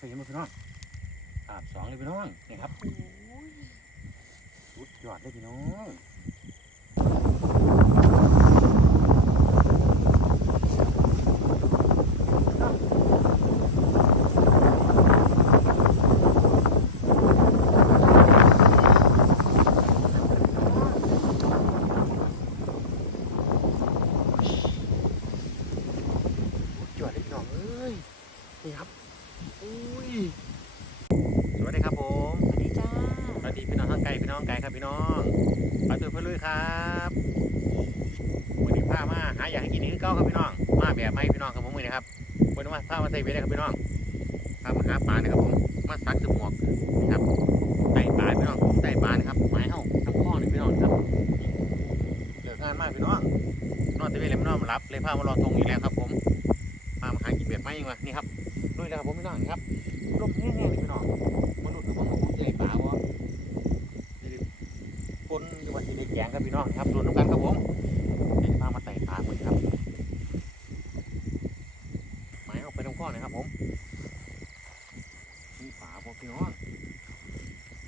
เคยเห็นไหมพี่น้องภาพสองเลยพี่น้องนี่ครับโอ้ยสุดยอดเลยพี่น้อง จวดเลยพี่น้องเอ้ย นี่ครับ อุ้ย สวัสดีครับผม สวัสดีจ้า สวัสดีพี่น้องทั้งไกลพี่น้องไกลครับพี่น้องปลาตัวเพื่อนลุย ครับวันนี้พามาหาอยากให้กินนี่เก้าครับพี่น้อง มาแบบไม่พี่น้องครับผมมือนะครับวันนี้มาพามาใส่เวทนะครับพี่น้องพามาหาปลานะครับผมมาซักสมวกนะครับไต่ปลาพี่น้องไต่ปลานะครับไม้เห่าทั้งข้อนี่พี่น้องครับเลิกงานมากพี่น้องนอนตะเวนเลยไม่น้อนมารับเลยพามารอทงอีกแล้วครับ ผมพามาหากินแบบไม่ยังวะนี่ครับลุยแล้วครับผมพี่น้องนะครับลมแห้งๆเลยพี่น้องมนุษย์คือว่าผมใหญ่ป่าวะคนหรือว่าที่ได้แกง ครับพี่น้องครับรวมกันครับผมเดี๋ยวจะพามาไต่ปลาเหมือนครับไม้เอกไปตรงข้อหน่อยครับผมมีปลาพวกพี่น้อง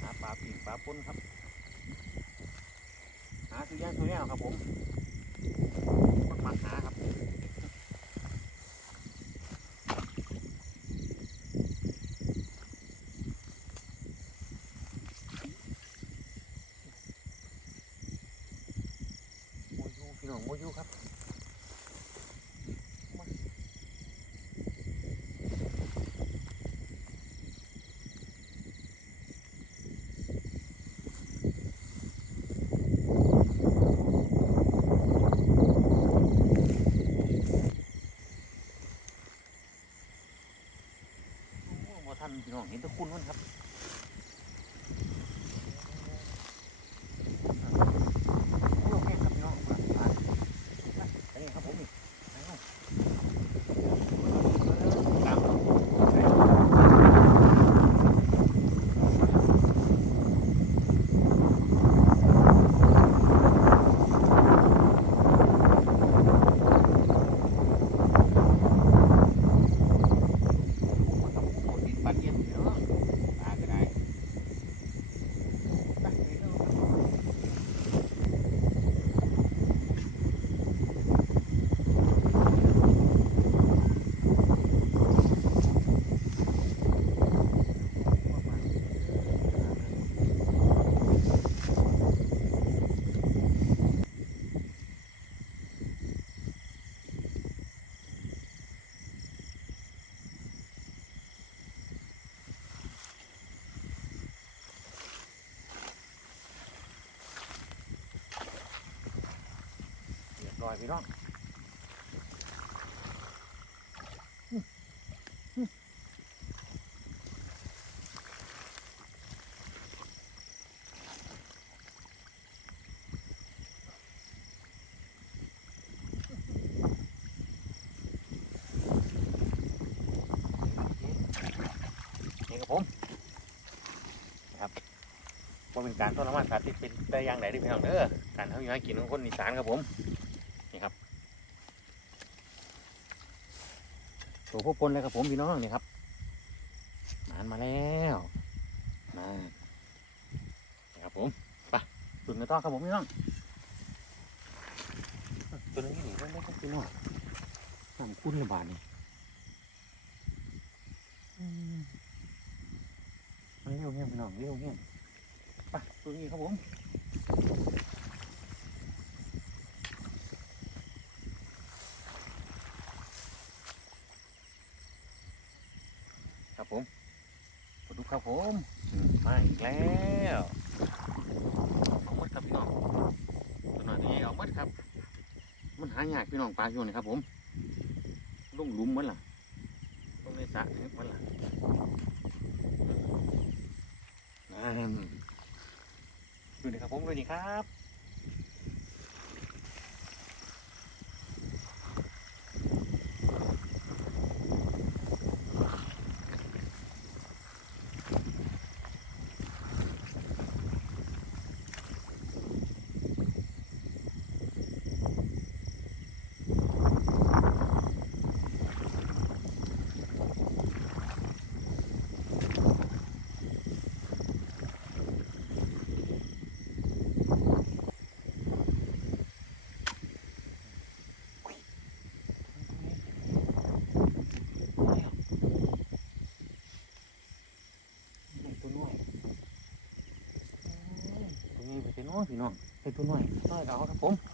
หาปลาปิ่งปลาปนครับหาสุย่างซื้อแนครับผมมักมาหาครับ โมยูพี่น้องโมยูครับมาโอ้บ่ท่านพี่น้องเห็นแตะ คุณมันครับ โอ้แม่ครับพี่น้องมามาไปนี่ครับผมนี่ไปเอาตามเอาโอ้ดินปันเย็นพี่น้องปลาก็ได้ไปไปเอา เรียบร้ อยพี่น้องนี่ครับผมนะครับว่าเป็นการต้นละมันสาธิตเป็นแต่อย่างไหนที่พี่น้องเด้อการทำยังไงกินของคนอีสานครับผม นี่ครับ ตัวพวกปนเลยครับผมพี่น้องนี่ครับมานมาแล้วมานี่ครับผมไปตุนกระต้อครับผมพี่น้องตัวนี้หนีได้ไหมครับพี่น้องทำคุ้นระบาดนี่มันเร็วเงี้ยพี่น้องเร็วเงี้ยไปตัวนี้ครับผม ครับผมปลาดุกครับ ผมมาอีกแล้วเอาหมดครับพี่น้องตัวหน่อยนี้เอาหมดครับ มันหายากพี่น้องปลาอยู่นะครับ ผมลงหลุมมันล่ะลงในสระนี่มันล่ะนั่นดูนี่ครับผมดูนี่ครับ นาะพี่น้องเป็นตัวน้อยน้อยเขาครับผม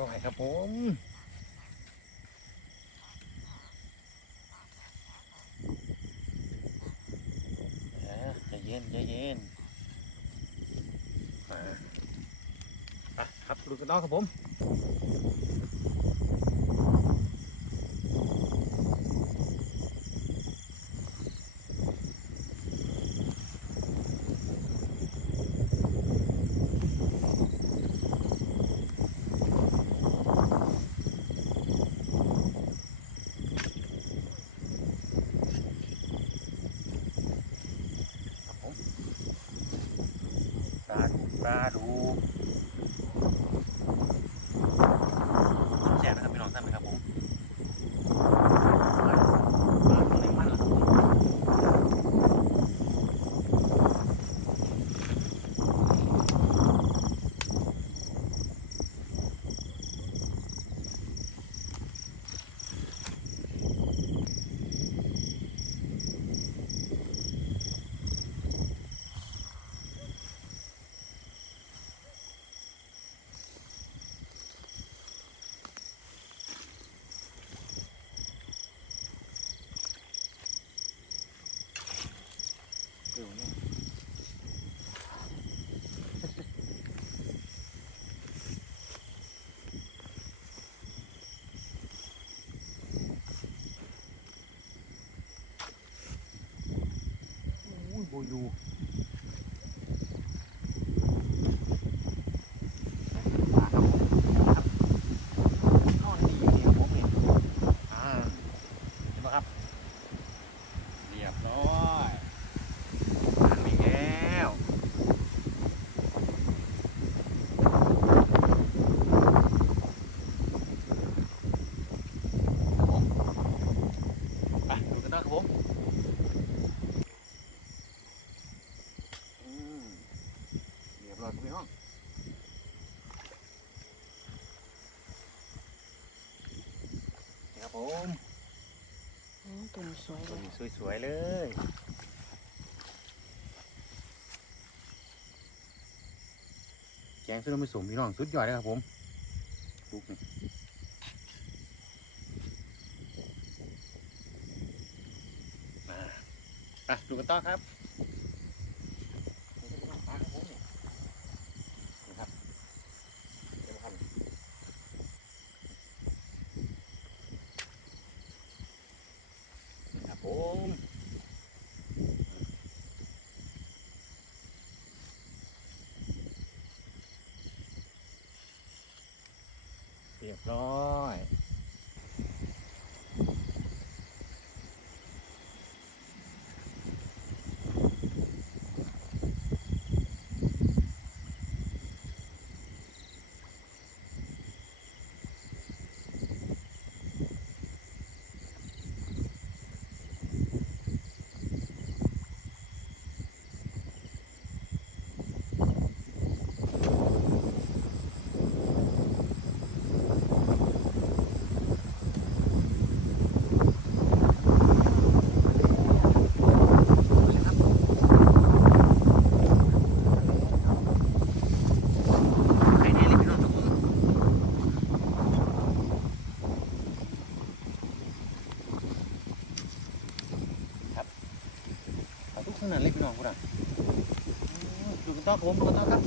ร่อยครับผมใจเย็นเย็นครับดูกันน้องครับผม สาธุสาธุ อยู่ ผมตุ่สวยตุ่มสวยๆเลยแกงซึ่งเราไม่สมพี่น้องสุดยอดเลยครับผมลูกนี่อะดูกันต่อครับ นี่พี่น้องกูนะตันต่อผมดูกันต่อครับ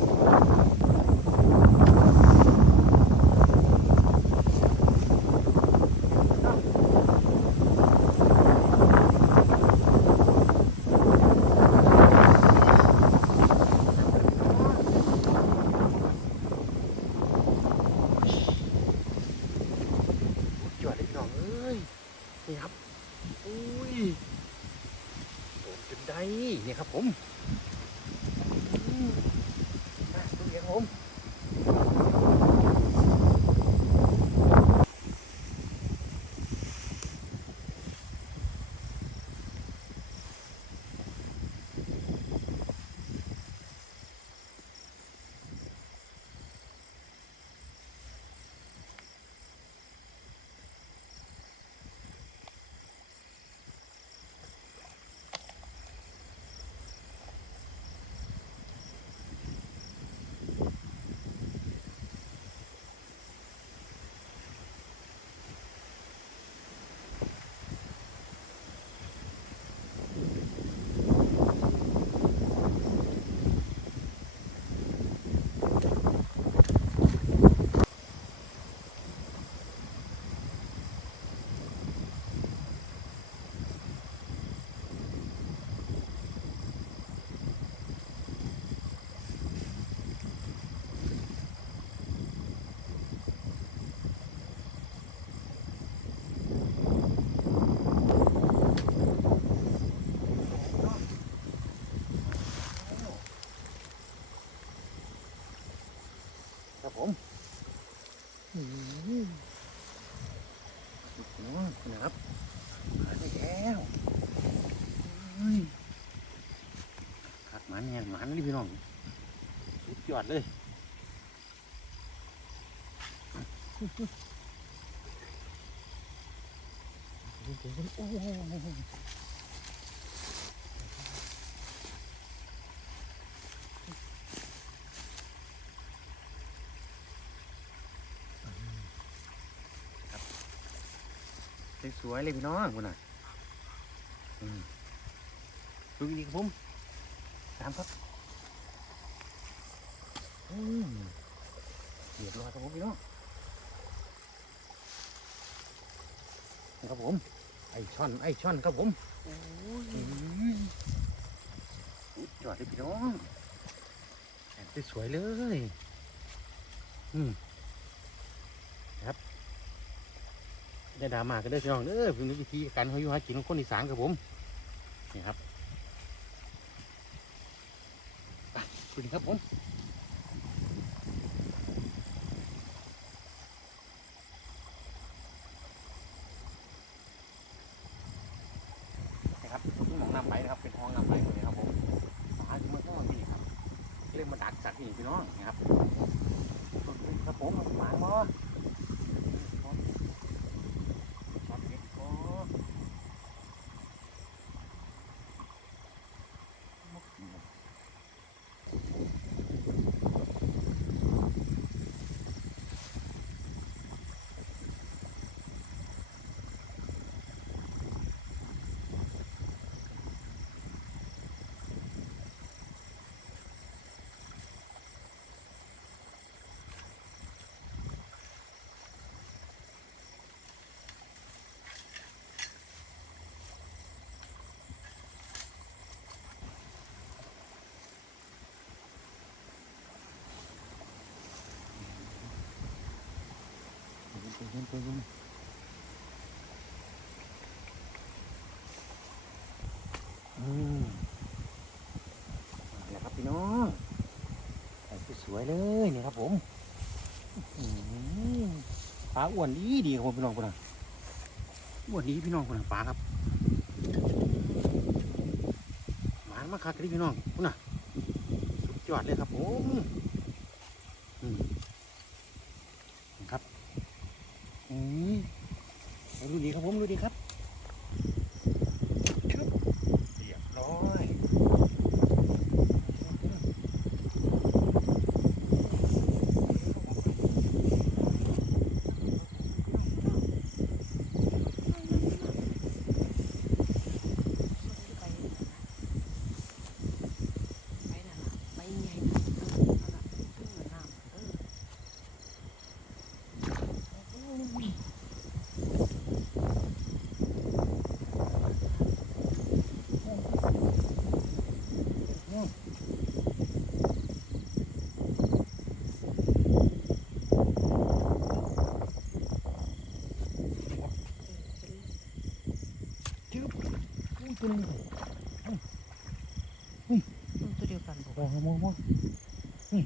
ขัดหมันเนี่ยหมันเลยพี่น้องสุดยอดเลยโอ้สวยเลยพี่น้องคุณน่ะดูดีครับผม ตามครับอืมเรียบร้อยครับผมพี่น้องนี่ครับผม ไอช่อน ไอช่อนครับผมโอ้ยอืมอุ๊ยจอดเลยพี่น้องแอบสวยๆเลย อืมครับได้ดรามากันเด้อพี่น้องเด้อเป็นวิธีการเขาอยู่หากินของคนอีสานครับผม นี่ครับ ขึ้นครับผมนะครับที่หมองนำไปนะครับ เป็นห้องนำไปตรงนี้ครับผมหาที่เมืองต้องดีครับเรื่องมาดักสัตว์อีกพี่น้องนะครับผมหมาหมอช็อตเด็ดก็ เห็นตัวยุ่งอืมนี่ครับพี่น้องสวยๆเลยนี่ครับผมอื้อหือปลาอ้วนดีดีครับพี่น้องคนน่ะอ้วนดีพี่น้องคนน่ะปลาครับหวานมากครับพี่น้องคนน่ะสุดยอดเลยครับผมอืมนี่ครับ อืมเอาดูดีครับผมดูดีครับชึบเรียบร้อย ตัวนึง ตัวเดียวกันบอก โอ้โห มามองมองนี้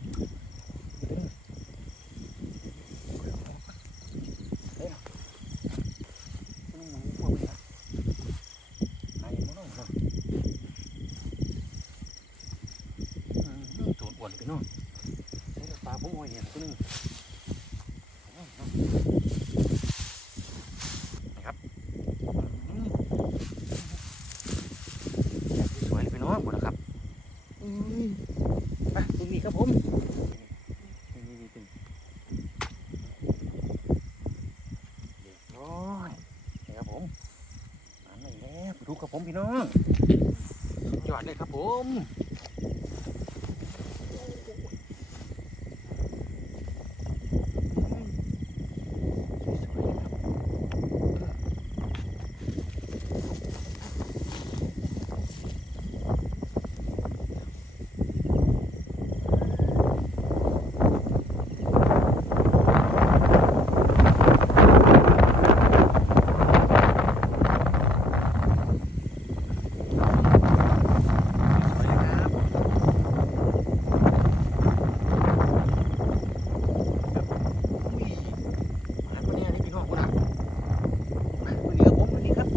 หามาตัวอ้วนไปนู่นปลาผมอ้อยเนี่ยตัวนึงนะครับอืมสวยเลยพี่น้องหมดแล้วครับ อืม ไปตรงนี้ครับผมนี่นี่นี่เป็นเรียบร้อยนี่ครับผมมาหน่อยแล้วไปดูครับผม พี่น้องยอดเลยครับผมอืมสวยๆเลยครับสวยเลยครับอุ้ยมาตัวเนี้ยนี่พี่น้องคนละมาตัวนี้ครับผมตัวนี้ครับ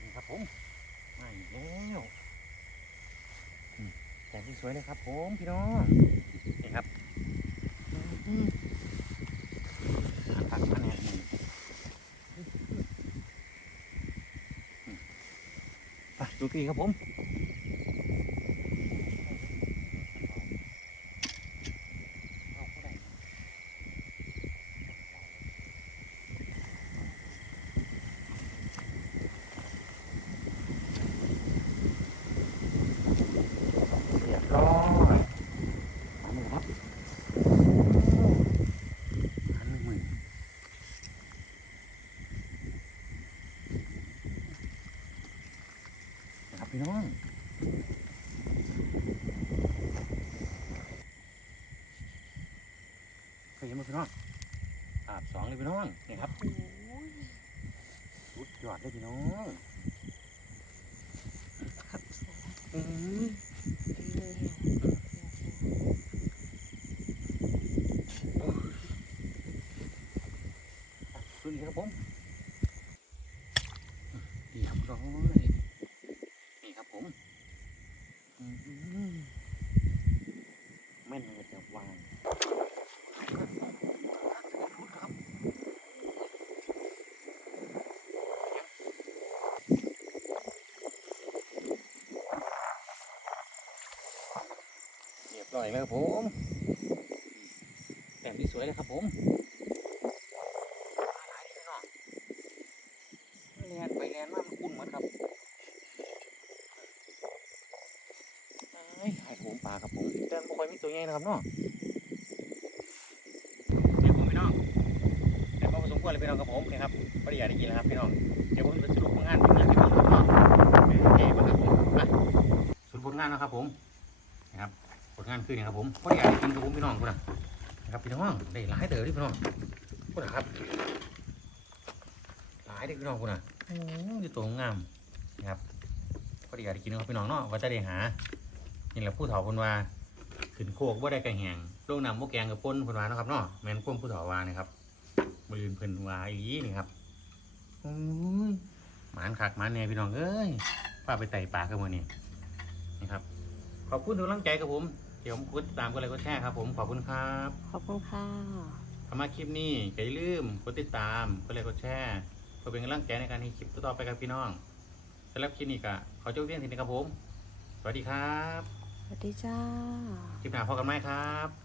นี่ครับผมมาอีกแล้วอืมแต่งที่ สวยเลยครับผมพี่น้องนี่ครับอืมหาผักมาแหนกหนึ่งอืมไปดูที่ครับผมเรียบร้อยเอามือครับหันมือนะครับพี่น้องเคยเห็นไหม พี่น้องอาบสองเลยพี่น้องนี่ครับสุดยอดเลยพี่น้องครับอืมดีเลยเนี่ยดูนี่ครับผมเรียบร้อยนี่ครับผมอืมแม่นเลยจะวางครับ เรียบร้อยแล้วครับผมแต่งที่สวยเลยครับผมหลายพี่น้องเรียนไปเรียนมามันคุ้นเหมือนครับเอ้ยไอ้ผมปลาครับผมแต่ไม่ค่อยมีตัวใหญ่นะครับเนาะเดี๋ยวผมพี่น้องแต่ก็ผสมควรเลยพี่น้องกับผมนะครับพอดีอยากได้กินแล้วครับพี่น้องเดี๋ยวผมจะสรุปผลงานผลงานที่ผมทำเนาะโอเคมาครับผมมาสรุปผลงานนะครับผมนะครับผ ลงานคือเนี่ยครับผมพอดีอยากได้กินกับผมพี่น้องคุณนะนะครับพี่น้องได้หลายเต๋อที่พี่น้องคุณนะครับ หลายเด็กพี่น้องคุณอะโอ้ยตัวงามนะครับพอดีอยากได้กินครับพี่น้องเนาะว่าจะได้หานี่แหละผู้เฒ่าคนว่าขึ้นโคกว่าได้ไก่แหงลงน้ำมกแกงกับป้นคนว่านะครับเนาะแมนก้มผู้เฒ่าวานะครับบริเวณเพิ่นวาอีนี่ครับโอ้ยหมานคักหมานแน่พี่น้องเอ้ยป้าไปไต่ปลากันมือนี่นี่ครับ ขอบคุณทุกกำลังใจครับผม เดี๋ยวผมกดติดตามกันเลยก็แชร์ครับผมขอบคุณครับขอบคุณค่ะถ้ามาคลิปนี้อย่าลืมกดติดตามกดไลค์กดแชร์เพื่อเป็นกำลังใจในการที่คลิปต่อๆไปกับพี่น้องสำหรับคลิปนี้ก็ขอจบเพียงเท่านี้ครับผม สวัสดีครับ สวัสดีจ้า คลิปหน้าพบกันไหมครับ